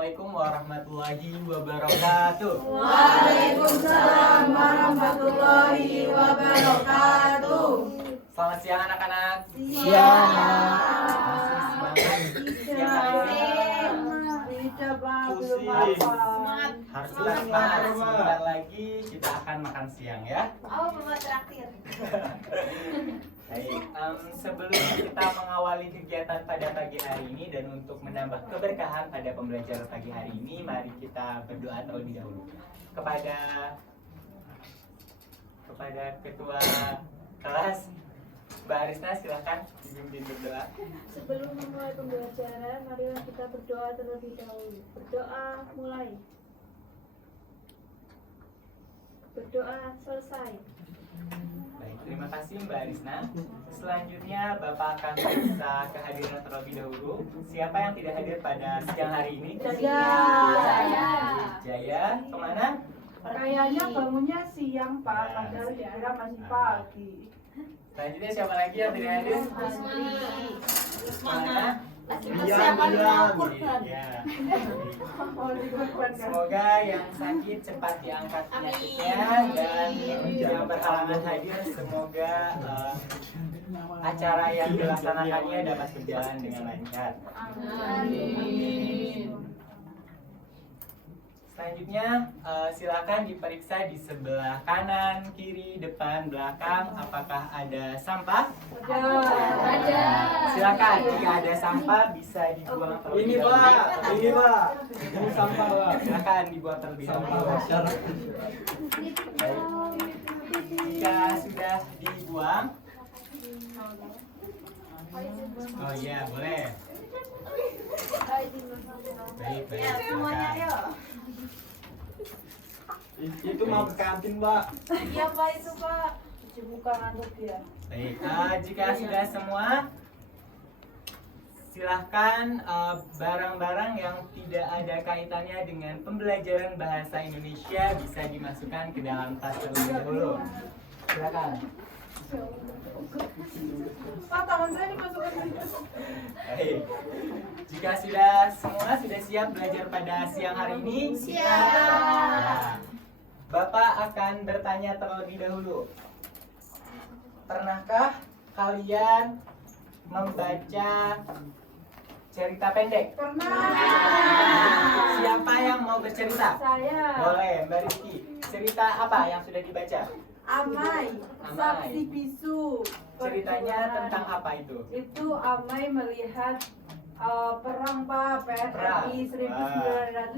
Assalamualaikum warahmatullahi wabarakatuh. Waalaikumsalam warahmatullahi wabarakatuh. Selamat siang anak-anak. Siang. Masih semangat? Siang. Tidak, Pak. Belum Pusing. apa. Harus semangat. Sebentar lagi kita akan makan siang ya. Oh, belum traktir. Baik, sebelum kita mengawali kegiatan pada pagi hari ini dan untuk menambah keberkahan pada pembelajaran pagi hari ini, mari kita berdoa terlebih dahulu kepada ketua kelas, Mbak Arisna, silakan dipimpin berdoa. Sebelum memulai pembelajaran, marilah kita berdoa terlebih dahulu. Berdoa mulai. Berdoa selesai. Baik, terima kasih Mbak Arisna. Selanjutnya Bapak akan periksa kehadiran terlebih dahulu. Siapa yang tidak hadir pada siang hari ini? Jaya, kemana? Kayaknya bangunnya siang, Pak. Padahal dikira masih pagi. Selanjutnya siapa lagi yang tidak hadir? Kemana? Persiapan mau kurban. Ya. Oh, dikorbankan. Semoga yang sakit cepat diangkat penyakitnya dan yang berhalangan hadir semoga acara yang dilaksanakannya dapat berjalan dengan lancar. Amin. Selanjutnya silakan diperiksa di sebelah kanan, kiri, depan, belakang apakah ada sampah. Ada. Silakan jika ada sampah bisa dibuang terlebih dahulu. Ini sampah Pak. Silakan dibuang terlebih dahulu. Jika sudah dibuang, oh iya boleh. Baik, Ya, semuanya silakan. yuk. Itu mau ke kantin Pak. Iya, Pak, itu, Pak. Bukan ngantuk dia. Baik, jika sudah semua, silahkan barang-barang yang tidak ada kaitannya dengan pembelajaran bahasa Indonesia bisa dimasukkan ke dalam tas terlebih dahulu. Silakan. Pak, tangan saya dimasukkan ke situ. Baik. Jika sudah semua sudah siap belajar pada siang hari ini, Siap. Ya. Bapak akan bertanya terlebih dahulu. Pernahkah kalian membaca cerita pendek? Pernah. Siapa yang mau bercerita? Saya. Boleh, Mbak Rizky. Cerita apa yang sudah dibaca? Amai. Saksi bisu. Ceritanya tentang apa itu? Itu Amai melihat perang Pak, Perang. PRRI 1958.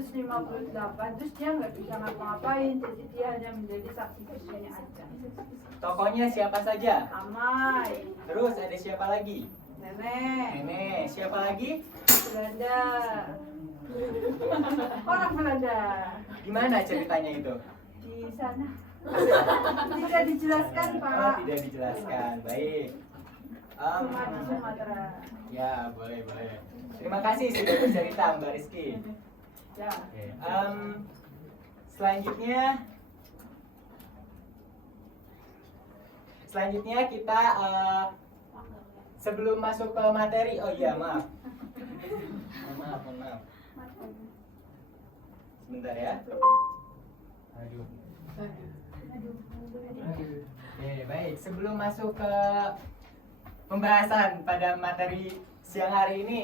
Terus dia nggak bisa ngapa-ngapain, jadi dia hanya menjadi saksi bisunya aja. Tokohnya siapa saja? Amai, Terus ada siapa lagi? nenek, Nenek. Siapa lagi? Belanda, orang Belanda. Gimana ceritanya itu? Di sana tidak dijelaskan Oh, Pak. tidak dijelaskan. Baik. Cuma di Sumatera. Ya, boleh, boleh. Terima kasih sudah bercerita, Mbak Rizky. Ya. Oke, selanjutnya kita sebelum masuk ke materi, oh iya maaf, mohon maaf. Sebentar ya. Aduh. Oke, baik. Sebelum masuk ke pembahasan pada materi siang hari ini,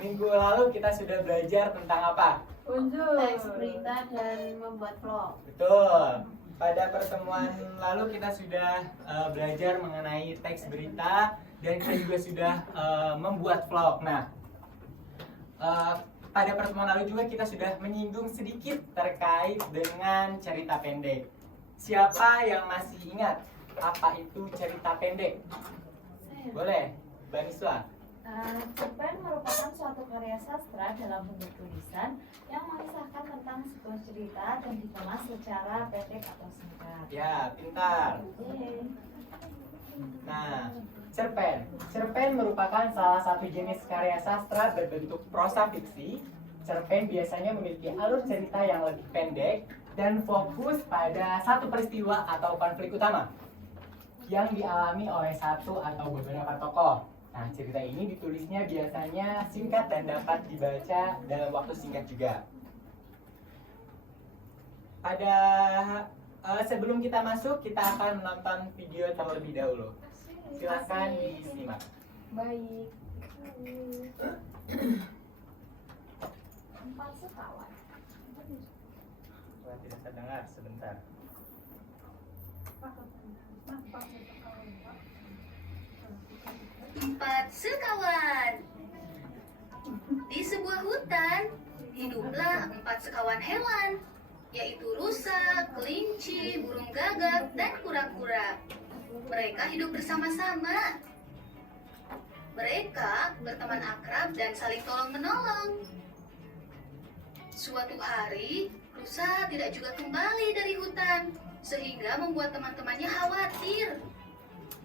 minggu lalu kita sudah belajar tentang apa? Unjuk. Teks berita dan membuat vlog. Betul. Pada pertemuan lalu kita sudah belajar mengenai teks berita dan kita juga sudah membuat vlog. Nah, pada pertemuan lalu juga kita sudah menyinggung sedikit terkait dengan cerita pendek. Siapa yang masih ingat apa itu cerita pendek? Boleh, Mbak Niswa. Cerpen merupakan suatu karya sastra dalam bentuk tulisan yang mengisahkan tentang sebuah cerita dan dikemas secara pendek atau singkat. Ya, pintar. Nah, cerpen merupakan salah satu jenis karya sastra berbentuk prosa fiksi. Cerpen biasanya memiliki alur cerita yang lebih pendek dan fokus pada satu peristiwa atau konflik utama yang dialami oleh satu atau beberapa tokoh. Nah, cerita ini ditulisnya biasanya singkat dan dapat dibaca dalam waktu singkat juga. Sebelum kita masuk, kita akan menonton video terlebih dahulu. Silakan disimak. Baik. Empat sekawan. Wah, tidak terdengar sebentar. Empat sekawan. Di sebuah hutan, hiduplah 4 sekawan hewan, yaitu rusa, kelinci, burung gagak, dan kura-kura. Mereka hidup bersama-sama. Mereka berteman akrab dan saling tolong-menolong. Suatu hari, rusa tidak juga kembali dari hutan, sehingga membuat teman-temannya khawatir.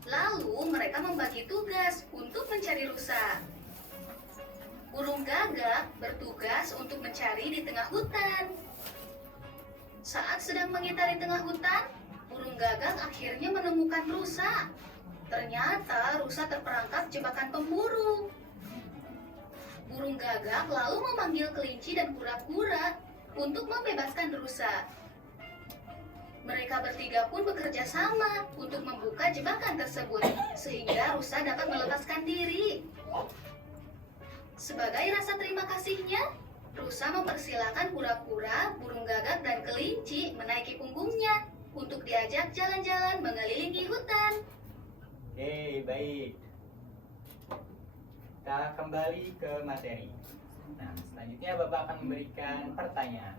Lalu mereka membagi tugas untuk mencari rusa. Burung gagak bertugas untuk mencari di tengah hutan. Saat sedang mengitari tengah hutan, burung gagak akhirnya menemukan rusa. Ternyata rusa terperangkap jebakan pemburu. Burung gagak lalu memanggil kelinci dan kura-kura untuk membebaskan rusa. Mereka bertiga pun bekerja sama untuk membuka jebakan tersebut, sehingga rusa dapat melepaskan diri. Sebagai rasa terima kasihnya, rusa mempersilahkan kura-kura, burung gagak, dan kelinci menaiki punggungnya untuk diajak jalan-jalan mengelilingi hutan. Oke, baik. Kita kembali ke materi. Nah, selanjutnya Bapak akan memberikan pertanyaan.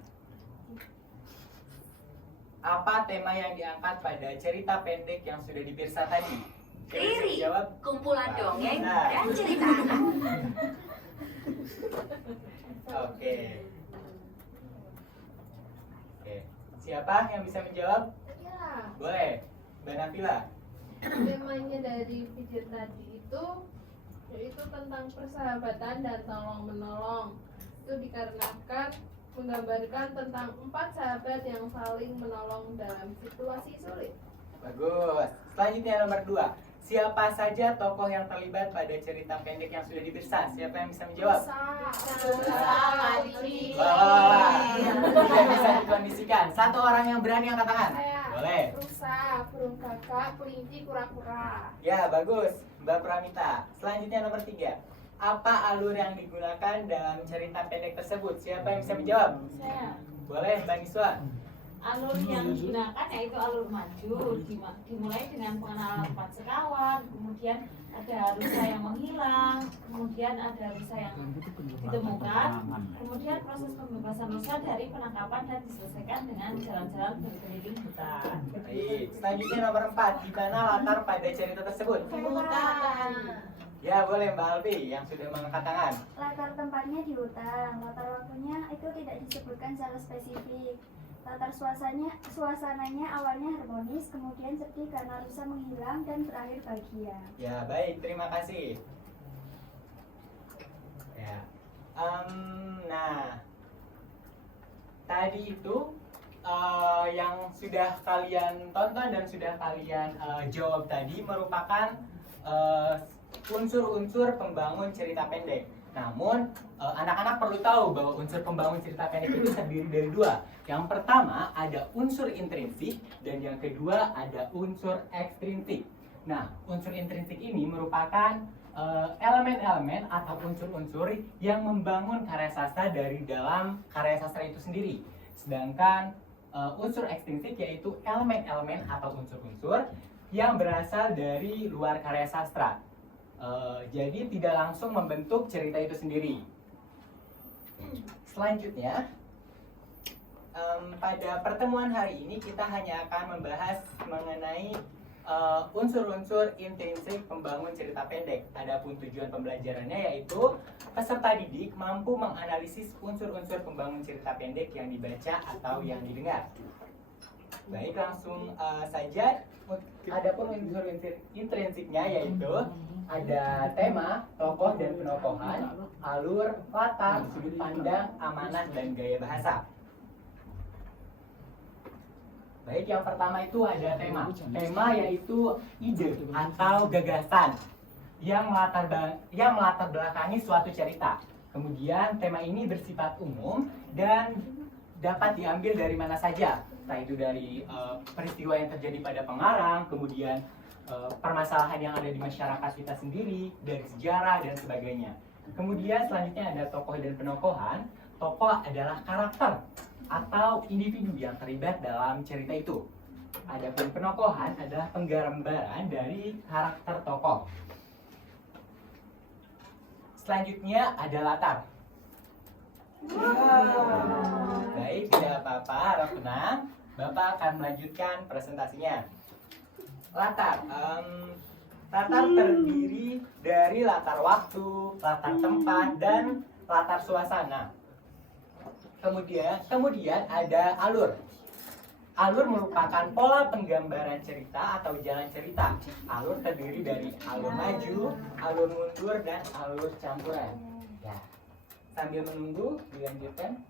Apa tema yang diangkat pada cerita pendek yang sudah dipirsa tadi? Riri, Jawab. kumpulan dongeng Nah. dan cerita anak. Oke. Oke. Siapa yang bisa menjawab? Ya, Boleh. Mbak Nabila. temanya dari video tadi itu yaitu tentang persahabatan dan tolong menolong. Itu dikarenakan menggambarkan tentang 4 sahabat yang saling menolong dalam situasi sulit. Bagus. Selanjutnya nomor 2. Siapa saja tokoh yang terlibat pada cerita pendek yang sudah dipirsa? Siapa yang bisa menjawab? Wah, tidak bisa dikondisikan. Satu orang yang berani angkat tangan. Boleh. Rusa, burung gagak, kelinci, kura-kura. Ya, bagus. Mbak Pramita. Selanjutnya nomor 3. Apa alur yang digunakan dalam cerita pendek tersebut? Siapa yang bisa menjawab? Saya. Boleh, Mbak Niswa. Alur yang digunakan yaitu alur maju, dimulai dengan pengenalan 4 sekawan, kemudian ada rusa yang menghilang, kemudian ada rusa yang ditemukan, kemudian proses pembebasan rusa dari penangkapan dan diselesaikan dengan jalan-jalan berkeliling hutan. Baik. Selanjutnya nomor 4. Di mana latar pada cerita tersebut? Hutan. Ya, boleh Mbak Alfi yang sudah mengangkat tangan. Latar tempatnya di hutan, latar waktunya itu tidak disebutkan secara spesifik. Latar suasananya awalnya harmonis, kemudian sedih karena rusa menghilang dan berakhir bahagia. Ya, baik. Terima kasih. Ya. Nah, tadi itu yang sudah kalian tonton dan sudah kalian jawab tadi merupakan unsur-unsur pembangun cerita pendek. Namun, anak-anak perlu tahu bahwa unsur pembangun cerita pendek itu terdiri dari 2. Yang pertama ada unsur intrinsik dan yang kedua ada unsur ekstrinsik. Nah, unsur intrinsik ini merupakan elemen-elemen atau unsur-unsur yang membangun karya sastra dari dalam karya sastra itu sendiri. Sedangkan unsur ekstrinsik yaitu elemen-elemen atau unsur-unsur yang berasal dari luar karya sastra. Jadi tidak langsung membentuk cerita itu sendiri. Selanjutnya, pada pertemuan hari ini kita hanya akan membahas mengenai unsur-unsur intrinsik pembangun cerita pendek. Adapun tujuan pembelajarannya yaitu peserta didik mampu menganalisis unsur-unsur pembangun cerita pendek yang dibaca atau yang didengar. Baik, langsung saja. Adapun unsur intrinsiknya yaitu ada tema, tokoh dan penokohan, alur, latar, sudut pandang, amanah, dan gaya bahasa. Baik, yang pertama itu ada tema. Tema yaitu ide atau gagasan. yang melatar belakangi suatu cerita. Kemudian tema ini bersifat umum dan dapat diambil dari mana saja, entah itu dari peristiwa yang terjadi pada pengarang, kemudian permasalahan yang ada di masyarakat kita sendiri, dari sejarah dan sebagainya. Kemudian selanjutnya ada tokoh dan penokohan. Tokoh adalah karakter atau individu yang terlibat dalam cerita itu. Adapun penokohan adalah penggambaran dari karakter tokoh. Selanjutnya ada latar. Baik, tidak apa-apa, harap tenang. Bapak akan melanjutkan presentasinya. Latar. Latar terdiri dari latar waktu, latar tempat, dan latar suasana. Kemudian ada alur. Alur merupakan pola penggambaran cerita atau jalan cerita. Alur terdiri dari alur maju, alur mundur, dan alur campuran. Ya. Sambil menunggu, dilanjutkan.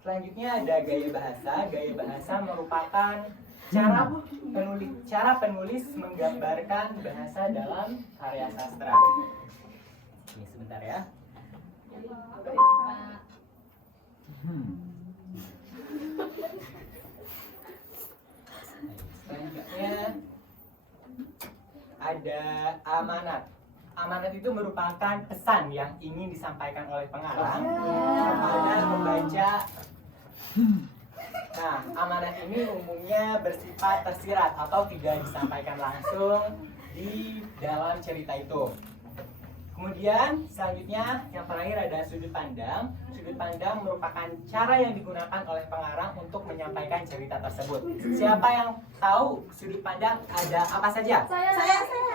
Selanjutnya ada gaya bahasa. Gaya bahasa merupakan cara penulis menggambarkan bahasa dalam karya sastra. Ini sebentar ya. Selanjutnya ada amanat. Amanat itu merupakan pesan yang ingin disampaikan oleh pengarang kepada pembaca. Nah, amanat ini umumnya bersifat tersirat atau tidak disampaikan langsung di dalam cerita itu. Kemudian selanjutnya yang terakhir ada sudut pandang. Sudut pandang merupakan cara yang digunakan oleh pengarang untuk menyampaikan cerita tersebut. Siapa yang tahu sudut pandang ada apa saja? Saya.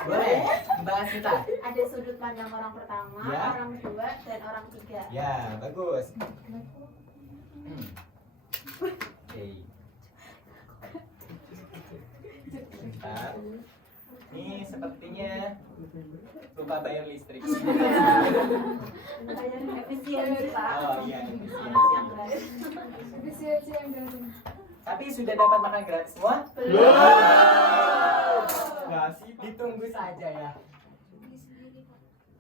Boleh, Mbak Asita. Ada sudut pandang orang pertama, Ya. orang kedua, dan orang ketiga. Ya, bagus. Oke. Bentar. Ini sepertinya lupa bayar listrik. Efisiensi, Pak. Oh iya, Efisiensi yang garing. Tapi sudah dapat makan gratis semua? Nggak sih, Ditunggu saja ya.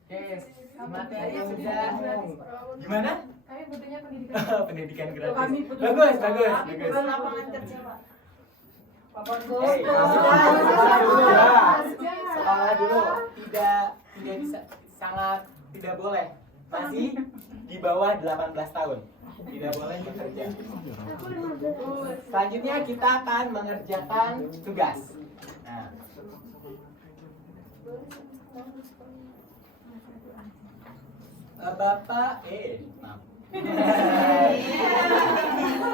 Oke, materi sudah. Gimana? Kami butuhnya pendidikan. Pendidikan gratis. Kami butuh- Bagus, bagus, Kami bagus. butuh lapangan kerja, Pak. Bapak Hey, Bos. sekolah dulu ya. Sekolah dulu. Tidak bisa, sangat tidak boleh. Masih di bawah 18 tahun. Tidak boleh bekerja. Selanjutnya kita akan mengerjakan tugas. Nah, Bapak, maaf.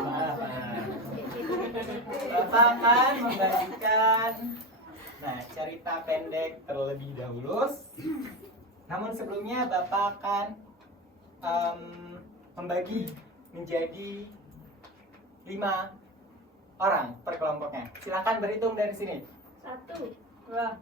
Maaf. Bapak akan membagikan cerita pendek terlebih dahulu. Namun sebelumnya Bapak akan membagi menjadi 5 orang per kelompoknya. Silakan berhitung dari sini. 1, 2,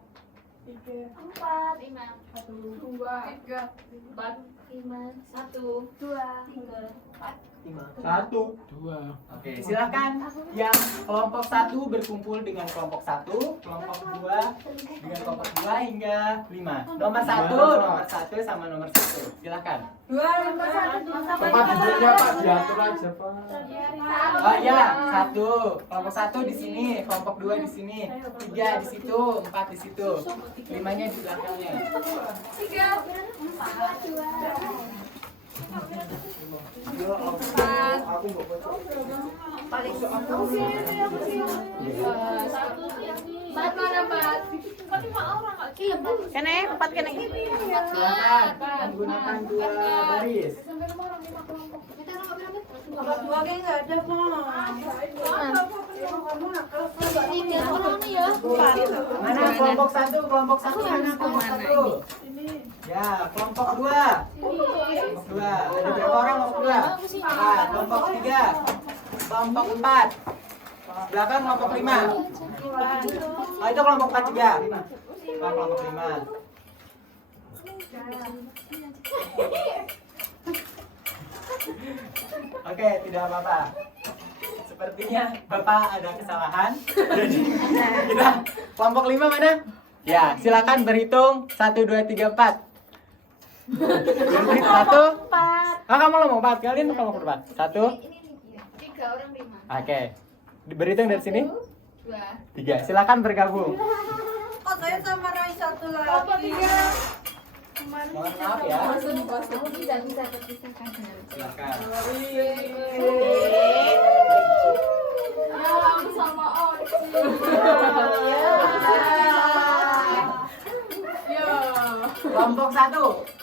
3, 4, 5, 2, 3, 4, 5, 1, 2, 3, 4. 1, 2. Oke, silakan yang kelompok 1 berkumpul dengan kelompok 1, kelompok 2 dengan kelompok 2 hingga 5. Nomor 1 sama nomor 1. Silakan. 2, 5, 1. Tempat duduknya Pak diatur aja Pak. Oh ya, 1. Kelompok 1 di sini, kelompok 2 di sini, 3 di situ, 4 di situ. 5-nya di belakangnya. 3, 4, 2. Aku nggak baca. aku sih. 4 mana 4? Kan 5 orang kak. Iya, Kene, 4 kene. Silakan menggunakan 2 baris. Sampai rumah orang 5 kelompok. Kita orang nggak berapa? Kalau 2 kayak enggak ada, Pak. Tiga orang nih ya. Mana kelompok 1? Kelompok 1 mana kelompok 1? Ya, kelompok 2. Kelompok 2. Ada berapa orang kelompok 2? Nah, kelompok 3. Kelompok 4. Belakang kelompok 5. Oh, itu kelompok 4 juga. Kelompok 5. Oke, tidak apa-apa. Sepertinya Bapak ada kesalahan. Jadi kita kelompok 5 mana? Ya, silakan berhitung 1, 2, 3, 4. Satu. Ah, kamu lompat 4. Kalian kelompok berapa? 1. 3 orang 5. Oke. Berhitung dari sini. 2. 3. Silakan bergabung. Oh, saya sama Rai satu lagi. Kelompok 3. Mohon maaf ya. Kamu bisa terpisahkan. Silakan. Ya, aku sama Oci. Ya. Kelompok 1.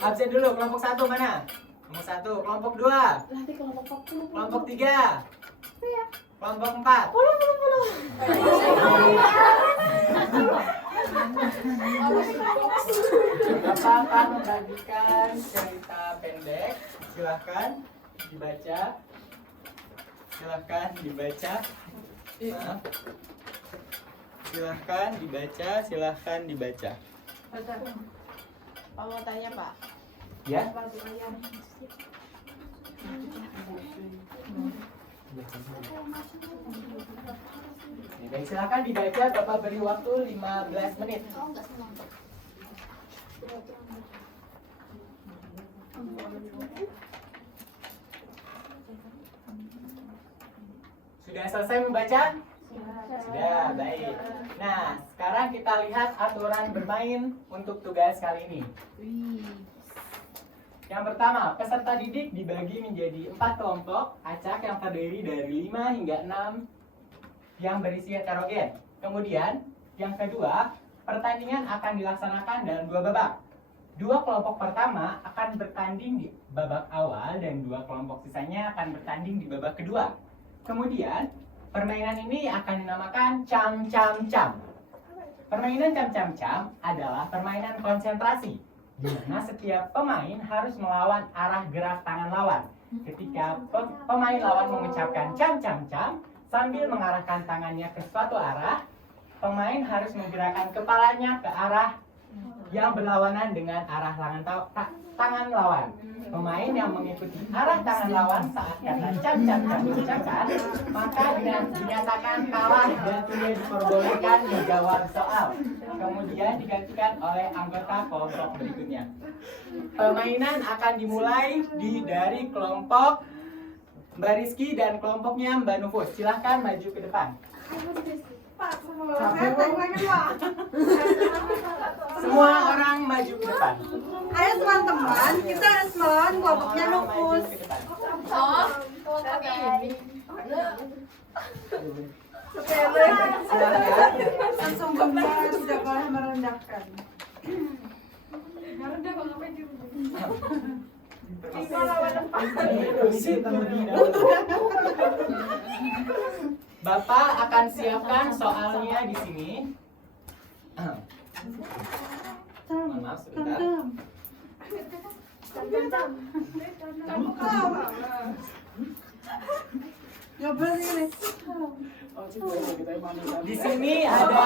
Absen dulu. Kelompok 1 mana? Kelompok 1. Kelompok 2. Nanti kelompok 40. Kelompok 3. Kelompok 4. Bapak akan membagikan cerita pendek. Silahkan dibaca. Silahkan dibaca. Maaf. Silahkan dibaca. Silahkan dibaca. Pak mau tanya Pak. Ya. Baik, silakan dibaca. Bapak beri waktu 15 menit. Sudah selesai membaca? Sudah, baik. Nah, sekarang kita lihat aturan bermain untuk tugas kali ini. Yang pertama, peserta didik dibagi menjadi 4 kelompok acak yang terdiri dari 5 hingga 6 yang berisi heterogen. Kemudian, yang kedua, pertandingan akan dilaksanakan dalam 2 babak. 2 kelompok pertama akan bertanding di babak awal dan 2 kelompok sisanya akan bertanding di babak kedua. Kemudian, permainan ini akan dinamakan cam-cam-cam. Permainan cam-cam-cam adalah permainan konsentrasi, di mana setiap pemain harus melawan arah gerak tangan lawan. Ketika pemain lawan mengucapkan cam-cam-cam, sambil mengarahkan tangannya ke suatu arah, pemain harus menggerakkan kepalanya ke arah yang berlawanan dengan arah tangan lawan. Pemain yang mengikuti arah tangan lawan saat kata cam-cam-cam diucapkan, maka dinyatakan kalah dan tidak diperbolehkan menjawab soal. Kemudian digantikan oleh anggota kelompok berikutnya. Permainan akan dimulai dari kelompok Mbak Rizky dan kelompoknya Mbak Nufus. Silahkan maju ke depan. Pak, saya pengen Pak. Semua orang maju ke depan. Ayo teman-teman, kita harus melawan kelompoknya Semua orang Nufus. maju ke depan. Oh, kelompok ini. Sepele. Silahkan. Langsung benar sudah kalah merendahkan. Rendah kok ngapain di Permisi terlebih dahulu. Bapak akan siapkan soalnya di sini. Mohon maaf sebentar. Gak boleh ini. Di sini ada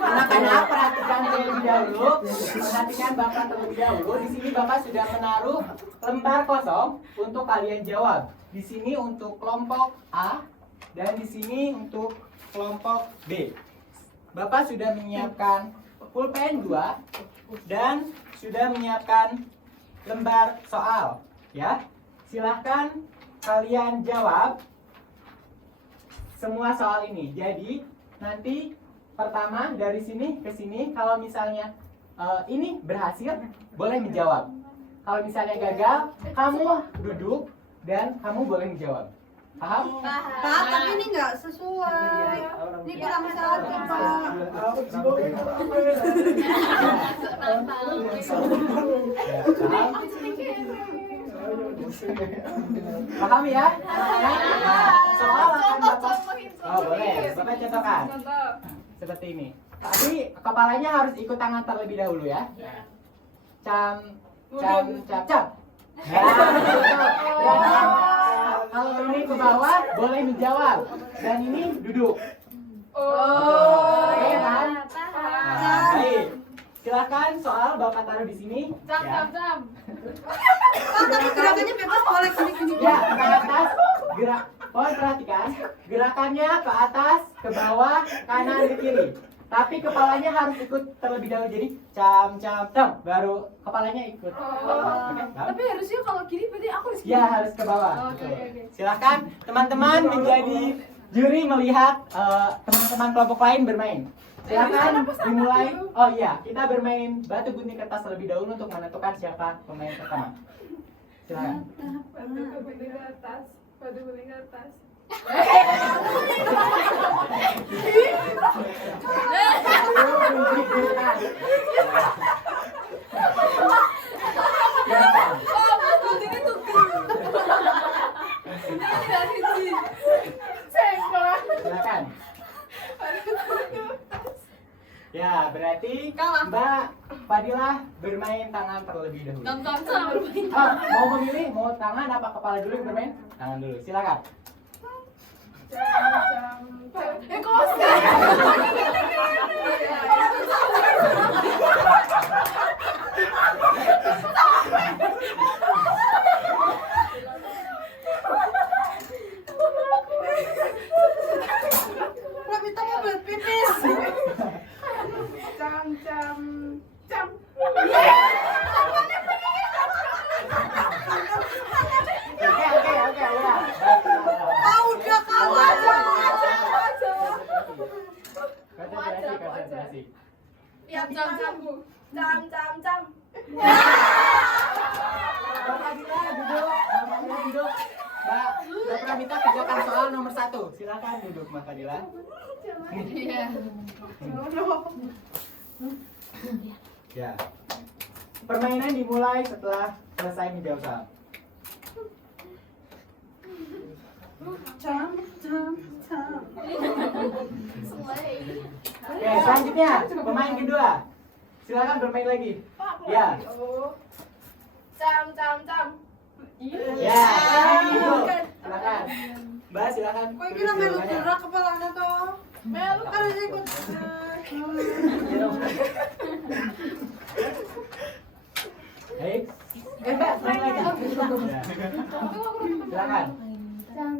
anak-anak, perhatikan terlebih dahulu. Perhatikan Bapak terlebih dahulu. Di sini Bapak sudah menaruh lembar kosong untuk kalian jawab. Di sini untuk kelompok A dan di sini untuk kelompok B. Bapak sudah menyiapkan pulpen 2 dan sudah menyiapkan lembar soal, ya. Silahkan kalian jawab semua soal ini. Jadi nanti pertama dari sini ke sini, kalau misalnya ini berhasil, boleh menjawab. Kalau misalnya gagal, kamu duduk dan kamu boleh menjawab. Paham? Pak, tapi ini nggak sesuai. Ini kurang satu, Pak. Ya, paham? Paham ya? Nah, soal akan Bapak. Oh, boleh. Bapak contohkan. Seperti ini. Tapi kepalanya harus ikut tangan terlebih dahulu ya. Cam, cam, cam, cam. Kalau ini ke bawah boleh menjawab dan ini duduk. Oke kan? Nah, baik. Silakan soal Bapak taruh di sini. Jam, Ya. jam, jam. Pak, tapi gerakannya bebas boleh gini-gini. Ya, ke atas gerak. Pohon perhatikan, gerakannya ke atas, ke bawah, kanan, ke kiri. Tapi kepalanya harus ikut terlebih dahulu. Jadi cam baru kepalanya ikut. Oke, Tapi harusnya kalau gini berarti aku harus ya harus ke bawah. Oke, Betul. oke. Silakan teman-teman menjadi juri melihat teman-teman kelompok lain bermain. Silakan dimulai. Oh iya, kita bermain batu gunting kertas terlebih dahulu untuk menentukan siapa pemain pertama. Silakan. Batu gunting kertas. Batu gunting kertas. Silakan. Ya, berarti Mbak Fadila bermain tangan terlebih dahulu. Mau memilih mau tangan apa kepala dulu yang bermain? Tangan dulu. Silakan. Oke, ya. Udah kalah. Konsentrasi. Cam. Mbak Fadila duduk. Mbak Pramita kerjakan soal nomor 1. Silakan duduk Mbak Fadila. Ya. Permainan dimulai setelah selesai menjawab soal. Cam. Oke, selanjutnya pemain kedua. Silakan bermain lagi. Ya. Cam. Ya, duduk. Silakan. Mbak, silakan. Kok ini melu gerak kepalanya toh? Melu kan ikut. Baik. Mbak, main lagi. Ya. Silakan. Cam.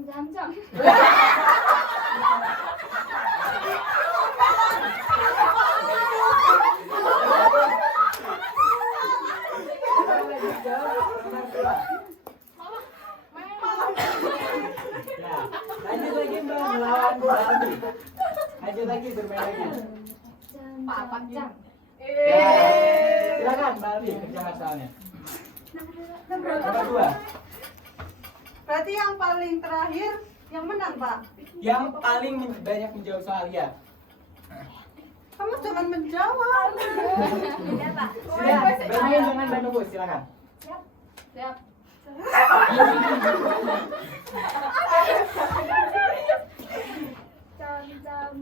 Ya, lanjut lagi Mbak melawan Bambi. Lanjut lagi bermain lagi. Cam. Ya, silakan Bambi kerjakan soalnya. Nomor 2. Berarti yang paling terakhir yang menang, Pak. Yang paling banyak menjawab soal ya. Kamu jangan menjawab. Sudah, bermain dengan Mbak Nubus, silakan. Siap. Cam.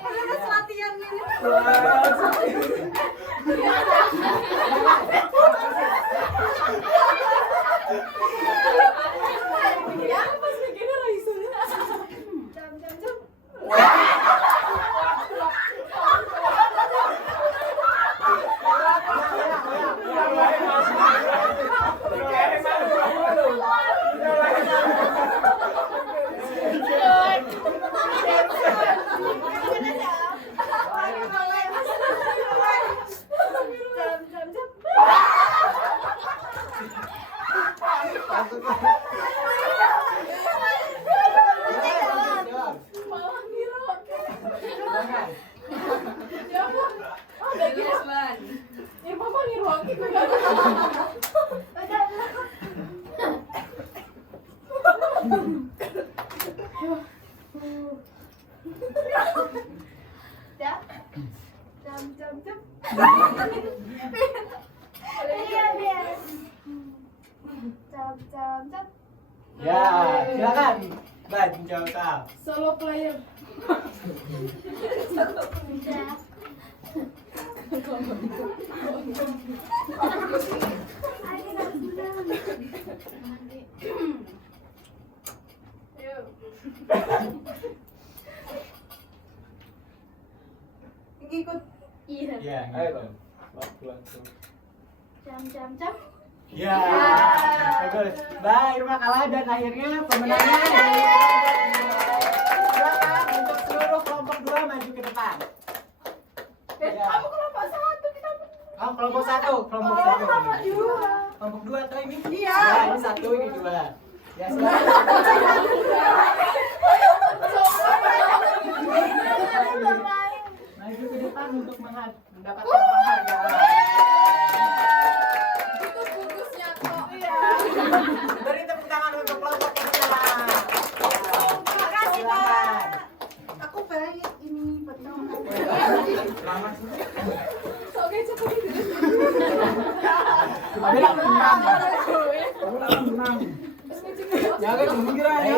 Terus latihan ini. Cam. Ya, silakan Mbak menjawab soal. Solo player. Udah. Ikut. Iya. Ya, Ayo, gitu. langsung. Cam. Ya, bagus. Mbak Irma kalah dan akhirnya pemenangnya dari silakan untuk seluruh kelompok 2 maju ke depan. Ya. Kamu kelompok 1 kita. Oh, kelompok 1, kelompok 1. Kelompok 2. Kelompok 2 atau ini? Iya. Ya, ini 1, ini 2. Ya, silakan. Maju ke depan untuk mendapatkan penghargaan. Itu bungkusnya kok. Beri tepuk tangan untuk kelompok yang menang. Makasih, Pak. Aku baik ini betul. Selamat. Oke, cukup. Bilang menang. Jangan kira ya,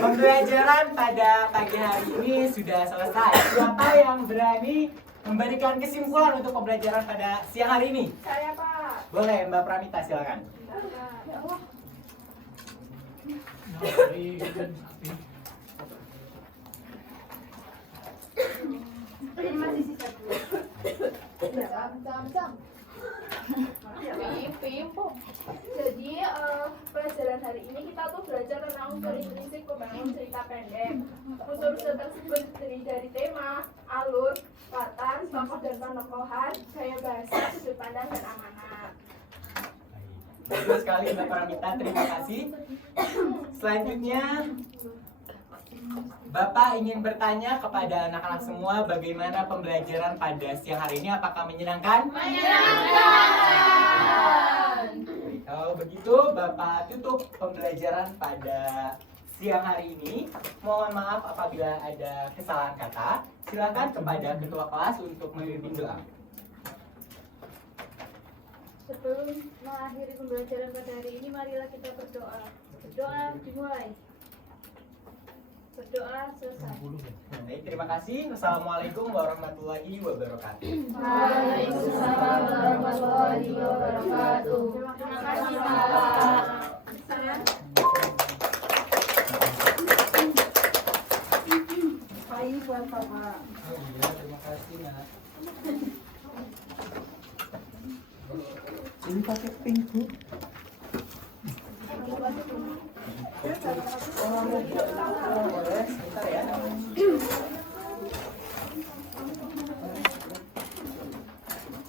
Pembelajaran pada pagi hari ini sudah selesai. Siapa yang berani memberikan kesimpulan untuk pembelajaran pada siang hari ini? Saya Pak. Boleh, Mbak Pramita, silakan. Ya Allah. Ini masih sisa 2. Jam. Jadi pelajaran hari ini kita tuh belajar tentang unsur intrinsik pembangun cerita pendek. Unsur-unsur tersebut terdiri dari tema, alur, latar, tokoh dan penokohan, gaya bahasa, sudut pandang dan amanat. Bagus sekali Mbak Pramita, terima kasih. Selanjutnya, Bapak ingin bertanya kepada anak-anak semua bagaimana pembelajaran pada siang hari ini, apakah menyenangkan? Kalau begitu, Bapak tutup pembelajaran pada siang hari ini. Mohon maaf apabila ada kesalahan kata. Silakan kepada ketua kelas untuk memimpin doa. Sebelum mengakhiri pembelajaran pada hari ini, marilah kita berdoa. Berdoa dimulai. Berdoa selesai. Baik, terima kasih. Wassalamualaikum warahmatullahi wabarakatuh. Waalaikumsalam warahmatullahi wabarakatuh. Terima Terima kasih, kasih Pak. Baik buat Bapak. Oh iya, terima kasih Nak. Ini pakai pink Bu. Oh, boleh, sebentar ya.